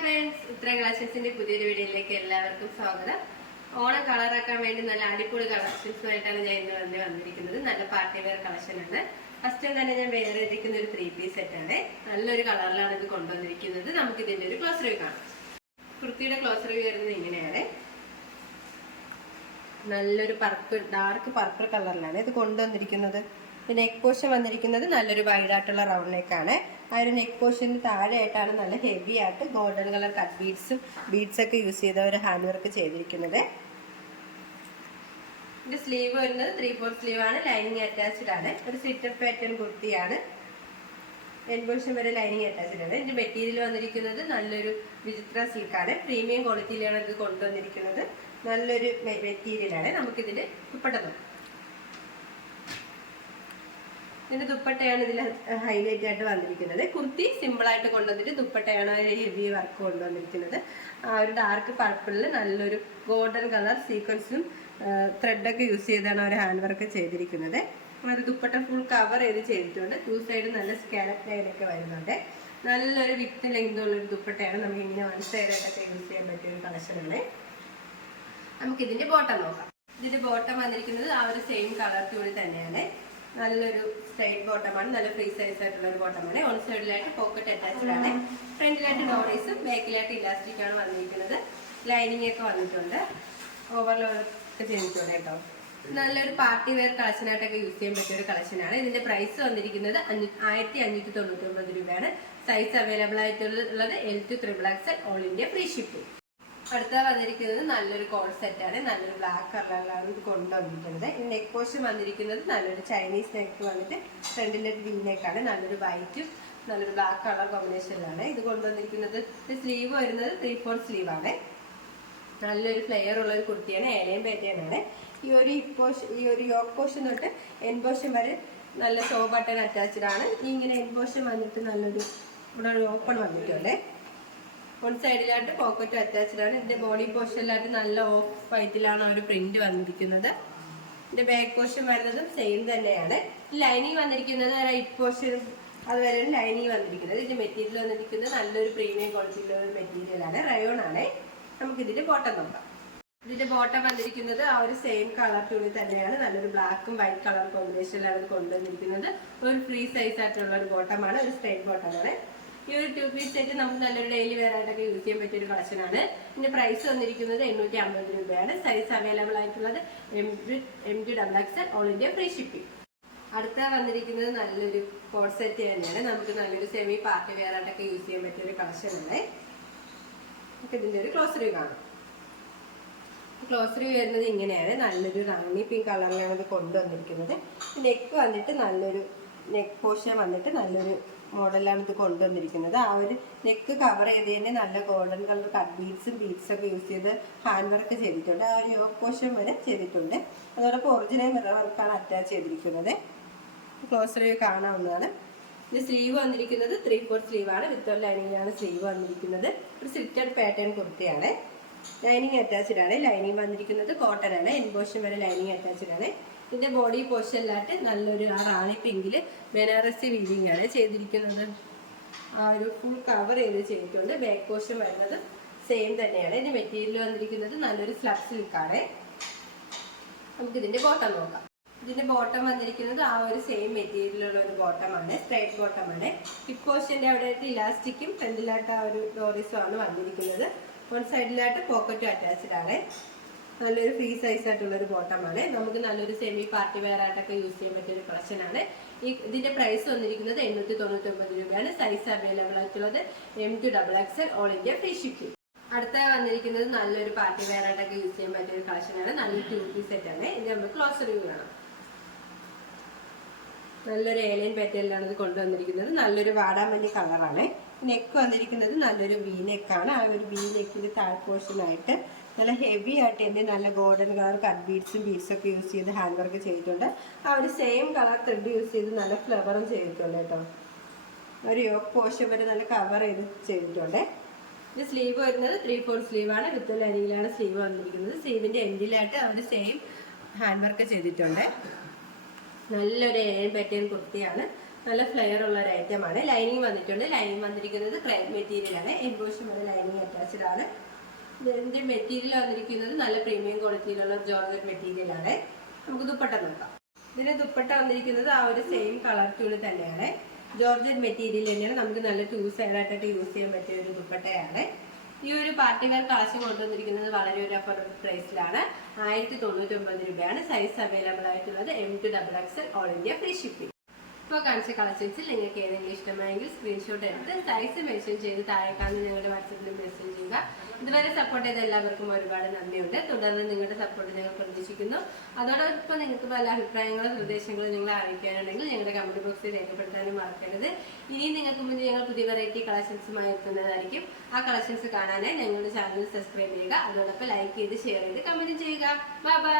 Friends, ഉത്തരം കളക്ഷൻസിന്റെ പുതിയൊരു വീഡിയോയിലേക്ക് എല്ലാവർക്കും സ്വാഗതം. ഓണം കളറാക്കാൻ വേണ്ടി നല്ല അടിപൊളി കളക്ഷൻസുമായിട്ടാണ് ഞാൻ ഇന്ന് വന്നിരിക്കുന്നത്. നല്ല പാർട്ടി വെയർ കളക്ഷൻ ആണ്. ഫസ്റ്റ് തന്നെ ഞാൻ വേറെ ഇരിക്കുന്ന ഒരു 3 പീസ് സെറ്റ് ആണ്. നല്ലൊരു കളറിലാണ് ഇത് കൊണ്ടുവന്നിരിക്കുന്നത്. നമുക്ക് ഇതിന്റെ ഒരു ക്ലോസ് റിവ്യൂ കാണാം. കുർത്തിയുടെ ക്ലോസ് റിവ്യൂ വരുന്നത് ഇങ്ങനെയാണ്. നല്ലൊരു പർപ്പിൾ, ഡാർക്ക് പർപ്പിൾ കളറിലാണ് ഇത് കൊണ്ടുവന്നിരിക്കുന്നത്. നെക്ക് പോർഷൻ വന്നിരിക്കുന്നത് നല്ലൊരു വൈഡ് ആയിട്ടുള്ള റൗണ്ട് നെക്കാണ്. ആ ഒരു നെക്ക് പോർഷന് താഴെയായിട്ടാണ് നല്ല ഹെവി ആയിട്ട് ഗോൾഡൻ കളർ കട്ട് ബീഡ്സ് ഒക്കെ യൂസ് ചെയ്ത ഒരു ഹാൻഡ് വർക്ക് ചെയ്തിരിക്കുന്നത്. ഇതിന്റെ സ്ലീവ് വരുന്നത് 3/4 സ്ലീവ് ആണ്. ലൈനിങ് അറ്റാച്ച്ഡ് ആണ്. ഒരു സിറ്റർ പാറ്റേൺ കുർത്തിയാണ്. എൻഡ് പോർഷൻ വരെ ലൈനിങ് അറ്റാച്ച്ഡ് ആണ്. ഇതിന്റെ മെറ്റീരിയൽ വന്നിരിക്കുന്നത് നല്ലൊരു വിചിത്ര സിൽക്കാണ്. പ്രീമിയം ക്വാളിറ്റിയിലാണ് ഇത് കൊണ്ടുവന്നിരിക്കുന്നത്. നല്ലൊരു മെറ്റീരിയലാണ്. നമുക്കിതിന്റെ ദുപ്പട്ട നോക്കാം. ഇതിന്റെ ദുപ്പട്ടയാണ് ഇതിൽ ഹൈലൈറ്റ് ആയിട്ട് വന്നിരിക്കുന്നത്. കുർത്തി സിമ്പിൾ ആയിട്ട് കൊണ്ടുവന്നിട്ട് ദുപ്പട്ടയാണ് ഹെവി വർക്ക് കൊണ്ടുവന്നിരിക്കുന്നത്. ആ ഒരു ഡാർക്ക് പർപ്പിളിൽ നല്ലൊരു ഗോൾഡൻ കളർ സീക്വൻസും ത്രെഡൊക്കെ യൂസ് ചെയ്താണ് ഒരു ഹാൻഡ് വർക്ക് ചെയ്തിരിക്കുന്നത്. ഒരു ദുപ്പട്ട ഫുൾ കവർ ചെയ്തിട്ടുണ്ട്. 2 സൈഡ് നല്ല സ്കാലപ്പ് ലൈനൊക്കെ വരുന്നുണ്ട്. നല്ലൊരു വിത്ത് ലെങ്ത് ഉള്ളൊരു ദുപ്പട്ടയാണ്. നമുക്ക് ഇങ്ങനെ 1 സൈഡായിട്ടൊക്കെ യൂസ് ചെയ്യാൻ പറ്റിയ ഒരു കളക്ഷനാണ്. നമുക്ക് ഇതിന്റെ ബോട്ടം നോക്കാം. ഇതിന്റെ ബോട്ടം വന്നിരിക്കുന്നത് ആ ഒരു സെയിം കളർ ടൂണിൽ തന്നെയാണ്. നല്ലൊരു സ്ട്രൈറ്റ് ബോട്ടമാണ്. നല്ല ഫ്രീ സൈസ് ആയിട്ടുള്ള ഒരു ബോട്ടമാണ്. 1 സൈഡിലായിട്ട് പോക്കറ്റ് അറ്റാച്ച്ഡ് ആണ്. ഫ്രണ്ടിലായിട്ട് ഡോറീസും ബാക്കിലായിട്ട് ഇലാസ്റ്റിക് ആണ് വന്നിരിക്കുന്നത്. ലൈനിങ് ഒക്കെ വന്നിട്ടുണ്ട്. ഓവർലോക്ക് ചെയ്തിട്ടുണ്ട് കേട്ടോ. നല്ലൊരു പാർട്ടി വെയർ കളക്ഷനായിട്ടൊക്കെ യൂസ് ചെയ്യാൻ പറ്റിയ ഒരു കളക്ഷനാണ്. ഇതിന്റെ പ്രൈസ് വന്നിരിക്കുന്നത് 1599 രൂപയാണ്. സൈസ് അവൈലബിൾ ആയിട്ടുള്ളത് L to XXL all India free shipping. അടുത്ത വന്നിരിക്കുന്നത് നല്ലൊരു കോൾ സെറ്റ് ആണ്. നല്ലൊരു ബ്ലാക്ക് കളറിലാണ് ഇത് കൊണ്ടുവന്നിരിക്കുന്നത്. നെക്ക് പോർഷൻ വന്നിരിക്കുന്നത് നല്ലൊരു ചൈനീസ് നെക്ക് വന്നിട്ട് ഫ്രണ്ടിലെ വി നെക്കാണ്. നല്ലൊരു വൈറ്റും നല്ലൊരു ബ്ലാക്ക് കളർ കോമ്പിനേഷനിലാണ് ഇത് കൊണ്ടുവന്നിരിക്കുന്നത്. സ്ലീവ് വരുന്നത് 3/4 സ്ലീവ് ആണ്. നല്ലൊരു ഫ്ലെയർ ഉള്ള ഒരു കുർത്തിയാണ്. ഏലയും പേറ്റയാണ്. ഈ ഒരു യോക്ക് പോർഷൻ തൊട്ട് എൻഡ് പോർഷൻ വരെ നല്ല ഷോ ബട്ടൺ അറ്റാച്ച്ഡ് ആണ്. ഇങ്ങനെ എൻഡ് പോർഷൻ വന്നിട്ട് നല്ലൊരു ഇവിടെ ഒരു ഓപ്പൺ വന്നിട്ടുണ്ട്. 1 സൈഡിലായിട്ട് പോക്കറ്റ് അറ്റാച്ച്ഡ് ആണ്. ഇതിന്റെ ബോഡി പോർഷനിലായിട്ട് നല്ല ഓഫ് വൈറ്റിലാണ് ഒരു പ്രിന്റ് വന്നിരിക്കുന്നത്. ഇതിന്റെ ബാക്ക് പോർഷൻ വരുന്നതും സെയിം തന്നെയാണ്. ലൈനിങ് വന്നിരിക്കുന്നത് റൈറ്റ് പോർഷൻ അതുവരെ ലൈനിങ് വന്നിരിക്കുന്നത്. ഇതിന്റെ മെറ്റീരിയൽ വന്നിരിക്കുന്നത് നല്ലൊരു പ്രീമിയം ക്വാളിറ്റിയിലുള്ള ഒരു മെറ്റീരിയലാണ്. റയോൺ ആണ്. നമുക്ക് ഇതിന്റെ ബോട്ടം നോക്കാം. ഇതിന്റെ ബോട്ടം വന്നിരിക്കുന്നത് ആ ഒരു സെയിം കളർ ടൂണിൽ തന്നെയാണ്. നല്ലൊരു ബ്ലാക്കും വൈറ്റ് കളർ കോമ്പിനേഷനിലാണ് ഇത് കൊണ്ടുവന്നിരിക്കുന്നത്. ഒരു ഫ്രീ സൈസ് ആയിട്ടുള്ള ഒരു ബോട്ടമാണ്. ഒരു സ്ട്രൈറ്റ് ബോട്ടമാണ്. ഈ ഒരു 2 പീസ് സെറ്റ് നമുക്ക് നല്ലൊരു ഡെയിലി വെയർ ആയിട്ടൊക്കെ യൂസ് ചെയ്യാൻ പറ്റിയ ഒരു കളക്ഷനാണ്. ഇതിന്റെ പ്രൈസ് വന്നിരിക്കുന്നത് 850 രൂപയാണ്. സൈസ് അവൈലബിൾ ആയിട്ടുള്ളത് M to XXL all India free shipping. അടുത്ത വന്നിരിക്കുന്നത് നല്ലൊരു കോഡ് സെറ്റ് തന്നെയാണ്. നമുക്ക് നല്ലൊരു സെമി പാർട്ടി വെയർ ആയിട്ടൊക്കെ യൂസ് ചെയ്യാൻ പറ്റിയ ഒരു കളക്ഷനാണ്. നമുക്ക് ഇതിന്റെ ഒരു ക്ലോസ് റിവ്യൂ കാണാം. ക്ലോസ് റിവ്യൂ വരുന്നത് ഇങ്ങനെയാണ്. നല്ലൊരു റാണി പിങ്ക് കളറിലാണ് ഇത് കൊണ്ടുവന്നിരിക്കുന്നത്. നെക്ക് വന്നിട്ട് നല്ലൊരു നെക്ക് പോർഷൻ വന്നിട്ട് നല്ലൊരു മോഡലാണ് ഇത് കൊണ്ടുവന്നിരിക്കുന്നത്. ആ ഒരു നെക്ക് കവർ ചെയ്ത് തന്നെ നല്ല ഗോൾഡൻ കളർ കട്ട് ബീഡ്സും ഒക്കെ യൂസ് ചെയ്ത് ഹാൻഡ് വർക്ക് ചെയ്തിട്ടുണ്ട്. ആ ഒരു യോക്ക് പോർഷൻ വരെ ചെയ്തിട്ടുണ്ട്. അതോടൊപ്പം ഒറിജിനൽ മിറർ വർക്കാണ് അറ്റാച്ച് ചെയ്തിരിക്കുന്നത്. ക്ലോസ് റിവ്യൂ കാണാവുന്നതാണ്. ഇത് സ്ലീവ് വന്നിരിക്കുന്നത് 3/4 സ്ലീവ് ആണ്. വിത്ത് ലൈനിങ്ങിലാണ് സ്ലീവ് വന്നിരിക്കുന്നത്. ഒരു സിൽറ്റഡ് പാറ്റേൺ കുർത്തിയാണ്. ലൈനിങ് അറ്റാച്ച്ഡ് ആണ്. ലൈനിങ് വന്നിരിക്കുന്നത് കോട്ടൺ ആണ്. എൻഡ് പോർഷൻ വരെ ലൈനിങ് അറ്റാച്ച്ഡ് ആണ്. ഇതിന്റെ ബോഡി പോർഷനിലായിട്ട് നല്ലൊരു ആ റാണി പിങ്കില് ബനാറസി വീവിംഗ് ആണ് ചെയ്തിരിക്കുന്നത്. ആ ഒരു ഫുൾ കവർ ചെയ്തിട്ടുണ്ട്. ബാക്ക് പോർഷൻ വരുന്നത് സെയിം തന്നെയാണ്. ഇതിന്റെ മെറ്റീരിയൽ വന്നിരിക്കുന്നത് നല്ലൊരു സ്ലബ് സിൽക്കാണ്. നമുക്ക് ഇതിന്റെ ബോട്ടം നോക്കാം. ഇതിന്റെ ബോട്ടം വന്നിരിക്കുന്നത് ആ ഒരു സെയിം മെറ്റീരിയലുള്ള ഒരു ബോട്ടമാണ്. സ്ട്രൈറ്റ് ബോട്ടമാണ്. ഹിപ്പ് പോർഷന്റെ അവിടെ ഇലാസ്റ്റിക്കും ഫ്രണ്ടിലായിട്ട് ആ ഒരു ഡോറീസും ആണ് വന്നിരിക്കുന്നത്. 1 സൈഡിലായിട്ട് പോക്കറ്റും അറ്റാച്ച്ഡ് ആണ്. നല്ലൊരു ഫ്രീ സൈസ് ആയിട്ടുള്ള ഒരു ബോട്ടമാണ്. നമുക്ക് നല്ലൊരു സെമി പാർട്ടി വെയർ ആയിട്ടൊക്കെ യൂസ് ചെയ്യാൻ പറ്റിയ ഒരു കളക്ഷനാണ്. ഇതിന്റെ പ്രൈസ് വന്നിരിക്കുന്നത് 899 രൂപയാണ്. സൈസ് അവൈലബിൾ ആയിട്ടുള്ളത് M to XXL all India free shipping. അടുത്ത വന്നിരിക്കുന്നത് നല്ലൊരു പാർട്ടി വെയർ ആയിട്ടൊക്കെ യൂസ് ചെയ്യാൻ പറ്റിയ ഒരു കളക്ഷനാണ്. നല്ലൊരു 2 പീസ് സെറ്റ് ആണ്. ഇത് നമുക്ക് ക്ലോസ് റിവ്യൂ കാണാം. നല്ലൊരു ഏലിയൻ പാറ്റേണിലാണ് ഇത് കൊണ്ടുവന്നിരിക്കുന്നത്. നല്ലൊരു വാടാമല്ലി കളറാണ്. നെക്ക് വന്നിരിക്കുന്നത് നല്ലൊരു വി നെക്കാണ്. ആ ഒരു വി നെക്കിൽ താഴ് പോർഷനായിട്ട് നല്ല ഹെവി ആയിട്ട് തന്നെ നല്ല ഗോൾഡൻ കളർ കട്ട് ബീഡ്സും ഒക്കെ യൂസ് ചെയ്ത് ഹാൻഡ് വർക്ക് ചെയ്തിട്ടുണ്ട്. ആ ഒരു സെയിം കളർ ത്രെഡ് യൂസ് ചെയ്ത് നല്ല ഫ്ലവറും ചെയ്തിട്ടുണ്ട് കേട്ടോ. ഒരു യോക്ക് പോർഷൻ വരെ നല്ല കവർ ചെയ്തിട്ടുണ്ട്. ഇത് സ്ലീവ് വരുന്നത് 3/4 സ്ലീവ് ആണ്. വിത്ത് ലൈനിങ്ങിലാണ് സ്ലീവ് വന്നിരിക്കുന്നത്. സ്ലീവിന്റെ എൻഡിലായിട്ട് ആ ഒരു സെയിം ഹാൻഡ് വർക്ക് ചെയ്തിട്ടുണ്ട്. നല്ലൊരു ഏഴ് പാറ്റേൺ കുർത്തിയാണ്. നല്ല ഫ്ലെയർ ഉള്ള ഒരു ഐറ്റമാണ്. ലൈനിങ് വന്നിട്ടുണ്ട്. ലൈനിങ് വന്നിരിക്കുന്നത് ക്രേപ്പ് മെറ്റീരിയൽ ആണ്. എംബോഷൻ വരെ ലൈനിങ് അറ്റാച്ച്ഡ് ആണ്. ഇതിന്റെ മെറ്റീരിയൽ വന്നിരിക്കുന്നത് നല്ല പ്രീമിയം ക്വാളിറ്റിയിലുള്ള ജോർജറ്റ് മെറ്റീരിയൽ ആണ്. നമുക്ക് ദുപ്പട്ട നോക്കാം. ഇതിന്റെ ദുപ്പട്ട വന്നിരിക്കുന്നത് ആ ഒരു സെയിം കളർ ട്യൂണ് തന്നെയാണ്. ജോർജറ്റ് മെറ്റീരിയൽ തന്നെയാണ്. നമുക്ക് നല്ല 2 സൈഡായിട്ടായിട്ട് യൂസ് ചെയ്യാൻ പറ്റിയ ഒരു ദുപ്പട്ടയാണ്. ഈ ഒരു പാർട്ടി വെയർ കളക്ഷൻ കൊണ്ടുവന്നിരിക്കുന്നത് വളരെ ഒരു അഫോർഡബിൾ പ്രൈസിലാണ്. 1099 രൂപയാണ്. സൈസ് അവൈലബിൾ ആയിട്ടുള്ളത് M2XXL all India free shipping. ഇപ്പോൾ കാണിച്ച കളക്ഷൻസിൽ നിങ്ങൾക്ക് ഏതെങ്കിലും ഇഷ്ടമായെങ്കിൽ സ്ക്രീൻഷോട്ട് എടുത്ത് സൈസ് മെൻഷൻ ചെയ്ത് താഴെ കാണുന്ന ഞങ്ങളുടെ വാട്സപ്പിൽ മെസ്സേജ് ചെയ്യുക. ഇതുവരെ സപ്പോർട്ട് ചെയ്ത എല്ലാവർക്കും ഒരുപാട് നന്ദിയുണ്ട്. തുടർന്ന് നിങ്ങളുടെ സപ്പോർട്ട് ഞങ്ങൾ പ്രതീക്ഷിക്കുന്നു. അതോടൊപ്പം നിങ്ങൾക്ക് പല അഭിപ്രായങ്ങളും നിർദ്ദേശങ്ങളും ഞങ്ങളെ അറിയിക്കാനുണ്ടെങ്കിൽ ഞങ്ങളുടെ കമന്റ് ബോക്സിൽ രേഖപ്പെടുത്താനും മറക്കരുത്. ഇനിയും നിങ്ങൾക്ക് മുന്നിൽ ഞങ്ങൾ പുതിയ വെറൈറ്റി കളക്ഷൻസുമായി എത്തുന്നതായിരിക്കും. ആ കളക്ഷൻസ് കാണാനായി ഞങ്ങളുടെ ചാനൽ സബ്സ്ക്രൈബ് ചെയ്യുക. അതോടൊപ്പം ലൈക്ക് ചെയ്ത് ഷെയർ ചെയ്ത് കമന്റ് ചെയ്യുക. Bye bye.